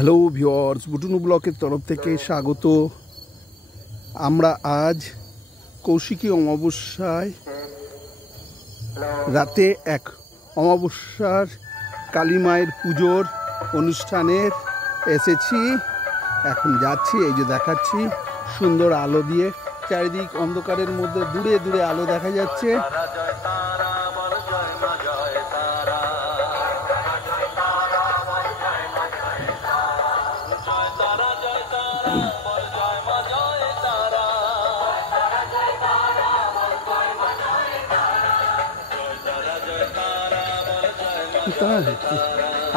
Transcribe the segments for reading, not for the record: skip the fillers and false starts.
Hello viewers, বুটুনু ব্লকের তরফ থেকে স্বাগত। আমরা আজ কৌশিকী অমাবস্যায় রাতে এক অমাবস্যার কালী মায়ের পুজোর অনুষ্ঠানের এসেছি। এখন যাচ্ছি, এই যে দেখাচ্ছি সুন্দর আলো দিয়ে, চারিদিক অন্ধকারের মধ্যে দূরে দূরে আলো দেখা যাচ্ছে।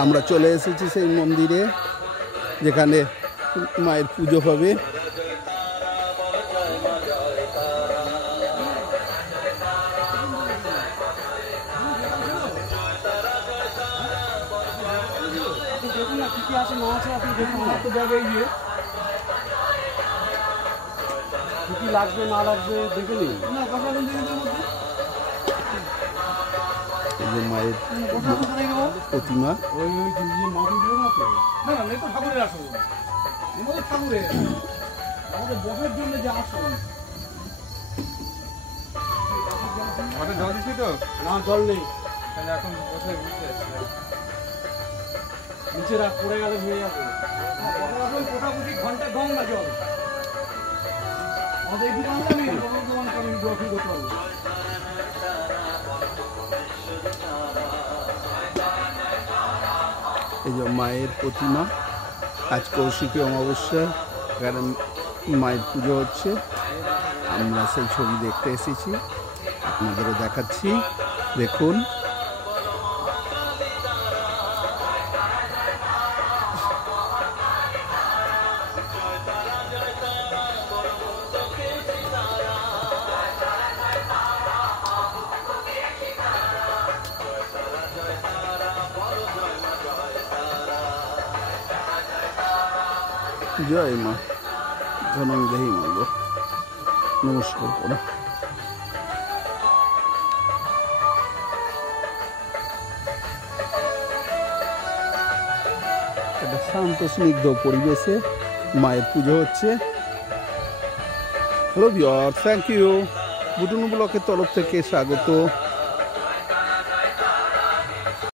আমরা চলে এসেছি সেই মন্দিরে যেখানে মায়ের পুজো হবে। লাগবে না লাগবে দেখে নিন। মায়ের প্রতিমা, আমাদের বসার জন্য যে আসন, জল দিচ্ছি তো না, জল নেই, তাহলে এখন বসে নিচে রাখ, পড়ে গেলে ভেঙে যাবে। মোটামুটি ঘন্টা কম না জল আমাদের এই দোকানটা নেই, আমি জল করতে পারবো। এই যে মায়ের প্রতিমা, আজ কৌশিকী অমাবস্যা, কারণ মায়ের পুজো হচ্ছে। আমরা সেই ছবি দেখতে এসেছি, আপনাদেরও দেখাচ্ছি, দেখুন। জয় মা ধনঙ্গেহি মঙ্গ, নমস্কার করা। একটা শান্ত স্নিগ্ধ পরিবেশে মায়ের পুজো হচ্ছে। Hello viewers, thank you. বুটুনু ব্লকের তরফ থেকে স্বাগত।